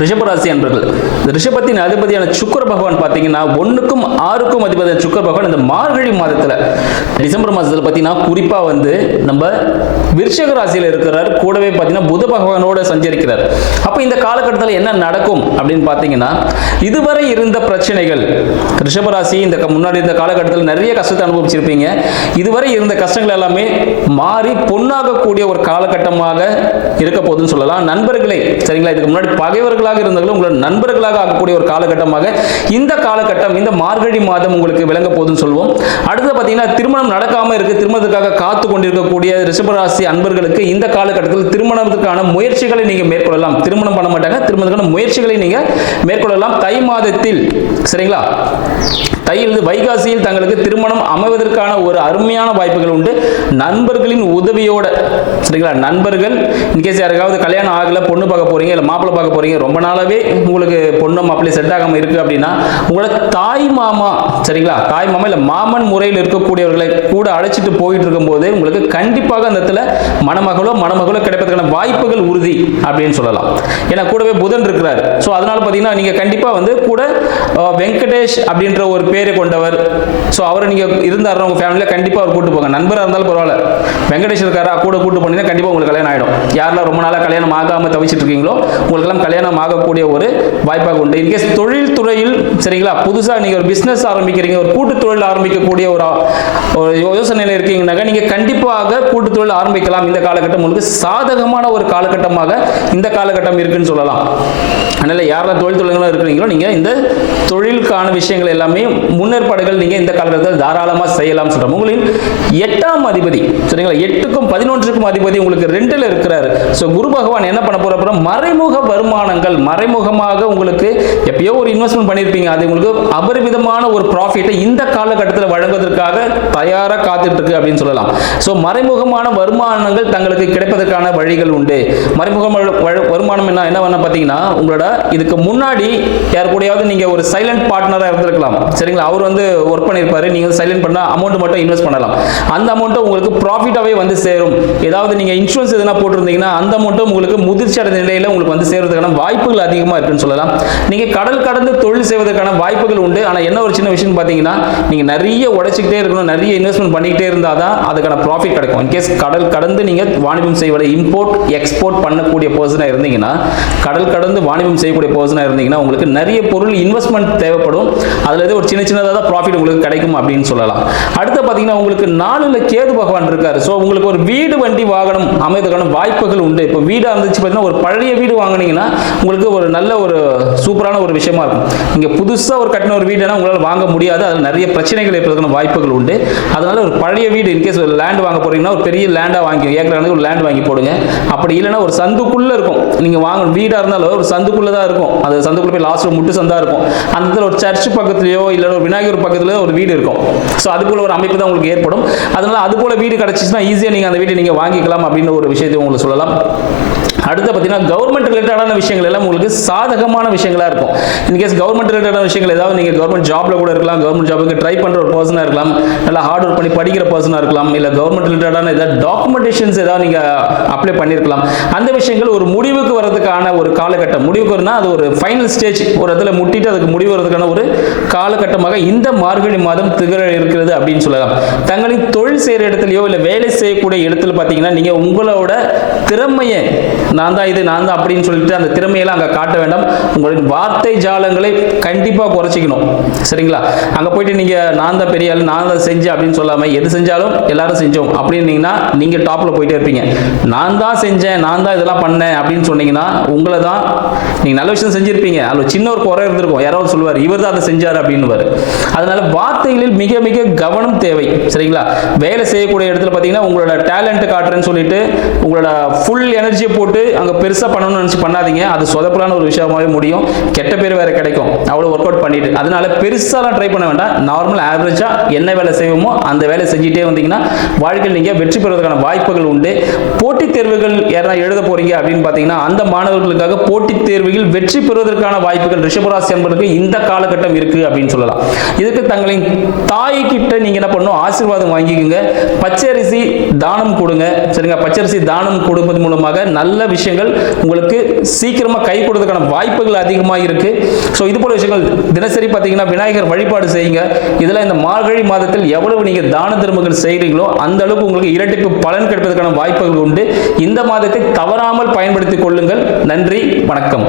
ரிஷபராசி அன்பர்கள். ரிஷபத்தின் அதிபதியான சுக்கர பகவான் பார்த்தீங்கன்னா ஒன்றுக்கும் ஆறுக்கும் அதிபதியான சுக்கர பகவான் இந்த மார்கழி மாதத்தில். டிசம்பர் மாதத்தில் பார்த்தீங்கன்னா குறிப்பாக வந்து நம்ம விருஷக ராசியில் இருக்கிறார். கூடவே பார்த்தீங்கன்னா புத பகவானோட சஞ்சரிக்கிறார். அப்போ இந்த காலகட்டத்தில் என்ன நடக்கும் அப்படின்னு பார்த்தீங்கன்னா இதுவரை இருந்த பிரச்சனைகள் ரிஷபராசி இந்த முன்னாடி இருந்த காலகட்டத்தில் நிறைய கஷ்டத்தை அனுபவிச்சிருப்பீங்க. இதுவரை இருந்த கஷ்டங்கள் எல்லாமே மாறி பொன்னாகக்கூடிய ஒரு காலகட்டமாக இருக்க போதுன்னு சொல்லலாம். நண்பர்களே சரிங்களா? இதுக்கு முன்னாடி பகைவர்களாக இருந்தவங்களும் உங்களோட நண்பர்களாக ஆகக்கூடிய ஒரு காலகட்டமாக இந்த காலகட்டம் இந்த மார்கழி மாதம் உங்களுக்கு விளங்க போகுதுன்னு சொல்வோம். அடுத்து பார்த்தீங்கன்னா திருமணம் நடக்காம இருக்கு திருமணத்துக்காக காத்து கொண்டிருக்கக்கூடிய ரிஷபராசி அன்பர்களுக்கு இந்த காலகட்டத்தில் திருமணத்துக்கான முயற்சிகளை நீங்க மேற்கொள்ளலாம். திருமணம் பண்ண மாட்டாங்க திருமணத்துக்கான முயற்சிகளை நீங்க மேற்கொள்ளலாம். தை மாதத்தில் சரிங்களா? தையிலிருந்து வைகாசியில் தங்களுக்கு திருமணம் அமைவதற்கான ஒரு அருமையான வாய்ப்புகள் உண்டு. நண்பர்களின் உதவியோட சரிங்களா? நண்பர்கள் இன்கேஸ் யாருக்காவது கல்யாணம் ஆகல பொண்ணு பார்க்க போறீங்க இல்லை மாப்பிள்ளை பார்க்க போறீங்க ரொம்ப நாளாவே உங்களுக்கு பொண்ணும் மாப்பிள்ளை செட் ஆகாம இருக்கு அப்படின்னா உங்களோட தாய் மாமா சரிங்களா? தாய் மாமா இல்லை மாமன் முறையில் இருக்கக்கூடியவர்களை கூட அழைச்சிட்டு போயிட்டு இருக்கும்போது உங்களுக்கு கண்டிப்பாக அந்த இடத்துல மணமகளோ மணமகளோ கிடைப்பதற்கான வாய்ப்புகள் உறுதி அப்படின்னு சொல்லலாம். ஏன்னா கூடவே புதன் இருக்கிறார். ஸோ அதனால பார்த்தீங்கன்னா நீங்கள் கண்டிப்பாக வந்து கூட வெங்கடேஷ் அப்படின்ற ஒரு பேரை கொண்டவர். ஸோ அவரை நீங்கள் இருந்தார் உங்கள் ஃபேமிலியில் கண்டிப்பாக அவர் கூட்டு போங்க. நண்பராக இருந்தாலும் பரவாயில்ல. வெங்கடேஷ் இருக்காரா கூட கூட்டு போனீங்கன்னா கண்டிப்பாக உங்களுக்கு கல்யாணம் ஆகிடும் யாரெல்லாம் ரொம்ப நாளாக கல்யாணம் ஆகாமல் தவிச்சிட்டு இருக்கீங்களோ உங்களுக்கெல்லாம் கல்யாணம் ஆகக்கூடிய ஒரு வாய்ப்பாக உண்டு. இன்கேஸ் தொழில் துறையில் சரிங்களா புதுசாக நீங்கள் ஒரு பிஸ்னஸ் ஆரம்பிக்கிறீங்க ஒரு கூட்டு தொழில் ஆரம்பிக்கக்கூடிய ஒரு ஒரு யோசனையில் இருக்கீங்கன்னாக்கா நீங்கள் கண்டிப்பாக கூட்டு தொழில் ஆரம்பிக்கலாம் இந்த காலகட்டம். உங்களுக்கு சாதகமான ஒரு காலகட்டமாக இந்த காலகட்டம் இருக்குன்னு சொல்லலாம். அதனால் யாரெல்லாம் தொழில் தொழில்களும் இருக்கிறீங்களோ நீங்கள் இந்த தொழிலுக்கான விஷயங்கள் எல்லாமே முன்னேற்பாடுகள் நீங்கள் இந்த காலகட்டத்தில் தாராளமாக செய்யலாம் சொல்கிறோம் உங்களின் எட்டாம் அதிபதி சரிங்களா எட்டுக்கும் பதினொன்றுக்கும் அதிபதி உங்களுக்கு ரெண்டில் இருக்கிறார். ஸோ குரு பகவான் என்ன பண்ண போகிற மறைமுக வருமானங்கள் மறைமுகமாக உங்களுக்கு எப்பயோ ஒரு இன்வெஸ்ட்மெண்ட் பண்ணியிருப்பீங்க அது உங்களுக்கு அபரிமிதமான ஒரு ப்ராஃபிட்டை இந்த காலகட்டத்தில் வழங்குவதற்காக தயாராக காத்துட்டு இருக்கு அப்படின்னு சொல்லலாம். ஸோ மறைமுகமான வருமானங்கள் தங்களுக்கு கிடைப்பதற்கான வழிகள் உண்டு. மறைமுகமான வருமானம் என்ன என்ன பண்ண பார்த்தீங்கன்னா உங்களோட இதுக்கு முன்னாடி யார் கூடயாவது நீங்கள் ஒரு சைலண்ட் பார்ட்னராக இருந்திருக்கலாம். சரிங்களா? அவர் வந்து ஒர்க் பண்ணியிருப்பாரு நீங்கள் சைலண்ட் பண்ணால் அமௌண்ட் மட்டும் இன்வெஸ்ட் பண்ணலாம். அந்த அமௌண்ட்டை உங்களுக்கு ப்ராஃபிட்டாகவே வந்து சேரும். ஏதாவது நீங்கள் இன்சூரன்ஸ் எதனா போட்டிருந்தீங்கன்னா அந்த அமௌண்ட்டும் உங்களுக்கு முதிர்ச்சி அடைந்த நிலையில் உங்களுக்கு வந்து சேர்வதற்கான வாய்ப்புகள் அதிகமாக இருக்குன்னு சொல்லலாம். நீங்கள் கடல் கடந்து தொழில் செய்வதற்கான வாய்ப்புகள் உண்டு. ஆனால் என்ன ஒரு சின்ன விஷயம் பார்த்தீங்கன்னா நீங்கள் நிறைய உடைச்சிக்கிட்டே இருக்கணும் நிறைய இன்வெஸ்ட்மெண்ட் பண்ணிக்கிட்டே இருந்தால் தான் அதுக்கான ப்ராஃபிட் கிடைக்கும். இன்கேஸ் கடல் கடந்து நீங்கள் வாணிபம் செய்வதை இம்போர்ட் எக்ஸ்போர்ட் பண்ணக்கூடிய பர்சனாக இருந்தீங்கன்னா கடல் கடந்து வாணிபம் செய்யக்கூடிய பர்சனாக இருந்தீங்கன்னா உங்களுக்கு நிறைய பொருள் இன்வெஸ்ட்மெண்ட் தேவைப்படும். அதில் ஏதோ ஒரு சின்ன சின்னதாக தான் ப்ராஃபிட் உங்களுக்கு கிடைக்கும் அப்படின்னு சொல்லலாம். அடுத்து பார்த்தீங்கன்னா உங்களுக்கு நாலுல கேது பகவான் இருக்காரு. ஸோ உங்களுக்கு ஒரு வீடு வண்டி வாகனம் அமைவதற்கான வாய்ப்புகள் உண்டு. இப்போ வீடாக இருந்துச்சு பார்த்தீங்கன்னா ஒரு பழைய வீடு வாங்குனீங்கன்னா உங்களுக்கு ஒரு நல்ல ஒரு சூப்பரான ஒரு விஷயமா இருக்கும். நீங்கள் புதுசாக ஒரு கட்டின ஒரு வீடுனா உங்களால் வாங்க முடியாது. அதில் நிறைய பிரச்சனைகள் ஏற்படுறதுக்கான வாய்ப்புகள் உண்டு. அதனால ஒரு பழைய வீடு இன்கேஸ் ஒரு லேண்ட் வாங்க போறீங்கன்னா ஒரு பெரிய லேண்டாக வாங்கி ஏக்கர் ஒரு லேண்ட் வாங்கி போடுங்க. அப்படி இல்லைன்னா ஒரு சந்துக்குள்ளே இருக்கும். நீங்கள் வாங்க வீடாக இருந்தாலும் ஒரு சந்துக்குள்ளே தான் இருக்கும். அது சந்துக்குள்ளே போய் லாஸ்ட்டில் முட்டு சந்தாக இருக்கும். அந்த இடத்துல ஒரு சர்ச் பக்கத்துலையோ இல்லை ஒரு விநாயகர் பக்கத்துலையோ ஒரு வீடு இருக்கும். ஸோ அதுபோல் ஒரு அமைப்பு தான் உங்களுக்கு ஏற்படும். அதனால அது போல வீடு கிடைச்சிச்சுன்னா ஈஸியாக நீங்கள் அந்த வீட்டை நீங்கள் வாங்கிக்கலாம் அப்படின்னு ஒரு விஷயத்தை உங்களுக்கு சொல்லலாம். அடுத்து பார்த்தீங்கன்னா கவர்மெண்ட் ரிலேட்டடான விஷயங்கள் எல்லாம் உங்களுக்கு சாதகமான விஷயங்களாக இருக்கும். இன்கேஸ் கவர்மெண்ட் ரிலேட்டடான விஷயங்கள் ஏதாவது நீங்கள் கவர்மெண்ட் ஜாப்ல கூட இருக்கலாம் கவர்மெண்ட் ஜாபுக்கு ட்ரை பண்ணுற ஒரு பர்சனாக இருக்கலாம் நல்லா ஹார்ட் ஒர்க் பண்ணி படிக்கிற பர்சனாக இருக்கலாம் இல்லை கவர்மெண்ட் ரிலேட்டடான ஏதாவது டாக்குமெண்டேஷன்ஸ் ஏதாவது நீங்கள் அப்ளை பண்ணியிருக்கலாம் அந்த விஷயங்கள் ஒரு முடிவுக்கு வரதுக்கான ஒரு காலகட்டம். முடிவுக்கு வரனா அது ஒரு ஃபைனல் ஸ்டேஜ் ஒரு இடத்துல முட்டிட்டு அதுக்கு முடிவு வரதுக்கான ஒரு காலகட்டமாக இந்த மார்கழி மாதம் திகழ இருக்கிறது அப்படின்னு சொல்லலாம். தங்களின் தொழில் செய்கிற இடத்துலையோ இல்லை வேலை செய்யக்கூடிய இடத்துல பார்த்தீங்கன்னா நீங்கள் உங்களோட திறமையை நான் தான் இது நான் தான் அப்படின்னு சொல்லிட்டு அந்த திறமையெல்லாம் அங்கே காட்ட வேண்டாம். உங்களுடைய வார்த்தை ஜாலங்களை கண்டிப்பாக குறைச்சிக்கணும். சரிங்களா? அங்கே போயிட்டு நீங்கள் நான் தான் பெரிய ஆள் நான் தான் செஞ்சேன் அப்படின்னு சொல்லாமல் எது செஞ்சாலும் எல்லாரும் செஞ்சோம். அப்படின்னீங்கன்னா நீங்கள் டாப்பில் போயிட்டே இருப்பீங்க. நான் தான் செஞ்சேன் நான் தான் இதெல்லாம் பண்ணேன் அப்படின்னு சொன்னீங்கன்னா உங்களை தான் நீங்கள் நல்ல விஷயம் செஞ்சுருப்பீங்க. அதில் சின்ன ஒரு குறை இருந்திருக்கும். யாராவது சொல்லுவார் இவர் தான் அதை செஞ்சார் அப்படின்னுவார். அதனால வார்த்தைகளில் மிக மிக கவனம் தேவை. சரிங்களா? வேலை செய்யக்கூடிய இடத்துல பார்த்தீங்கன்னா உங்களோட டேலண்ட் காட்டுறேன்னு சொல்லிட்டு உங்களோட ஃபுல் எனர்ஜியை போட்டு அங்கே பெருசாக பண்ணணும்னு நினச்சி பண்ணாதீங்க. அது சொதப்பலான ஒரு விஷயமாவே முடியும். கெட்ட பேர் வேற கிடைக்கும். அவ்வளோ ஒர்க் அவுட் பண்ணிட்டு. அதனால பெருசாலாம் ட்ரை பண்ண வேண்டாம். நார்மல் ஆவரேஜாக என்ன வேலை செய்வோமோ அந்த வேலை செஞ்சுட்டே வந்தீங்கன்னா வாழ்க்கையில் நீங்கள் வெற்றி பெறுவதற்கான வாய்ப்புகள் உண்டு. போட்டித் தேர்வுகள் யாரா எழுத போறீங்க அப்படின்னு பார்த்தீங்கன்னா அந்த மாணவர்களுக்காக போட்டித் தேர்வுகள் வெற்றி பெறுவதற்கான வாய்ப்புகள் ரிஷபராசி என்பதற்கு இந்த காலகட்டம் இருக்கு அப்படின்னு சொல்லலாம். இதுக்கு தங்களின் தாய் கிட்ட நீங்க என்ன பண்ணணும்? ஆசீர்வாதம் வாங்கிக்கோங்க. பச்சரிசி தானம் கொடுங்க. சரிங்க பச்சரிசி தானம் கொடுப்பது மூலமாக நல்ல விஷயங்கள் உங்களுக்கு சீக்கிரமா கை கொடுறதுக்கான வாய்ப்புகள் அதிகமாக இருக்கு. ஸோ இது போல விஷயங்கள் தினசரி பார்த்தீங்கன்னா விநாயகர் வழிபாடு செய்யுங்க. இதெல்லாம் இந்த மார்கழி மாதத்தில் எவ்வளவு நீங்க தான தர்மங்கள் செய்கிறீங்களோ அந்த அளவுக்கு உங்களுக்கு இரட்டிப்பு பலன் கிடைப்பதற்கான வாய்ப்புகள் உண்டு. இந்த மாதத்தை தவறாமல் பயன்படுத்திக் கொள்ளுங்கள். நன்றி வணக்கம்.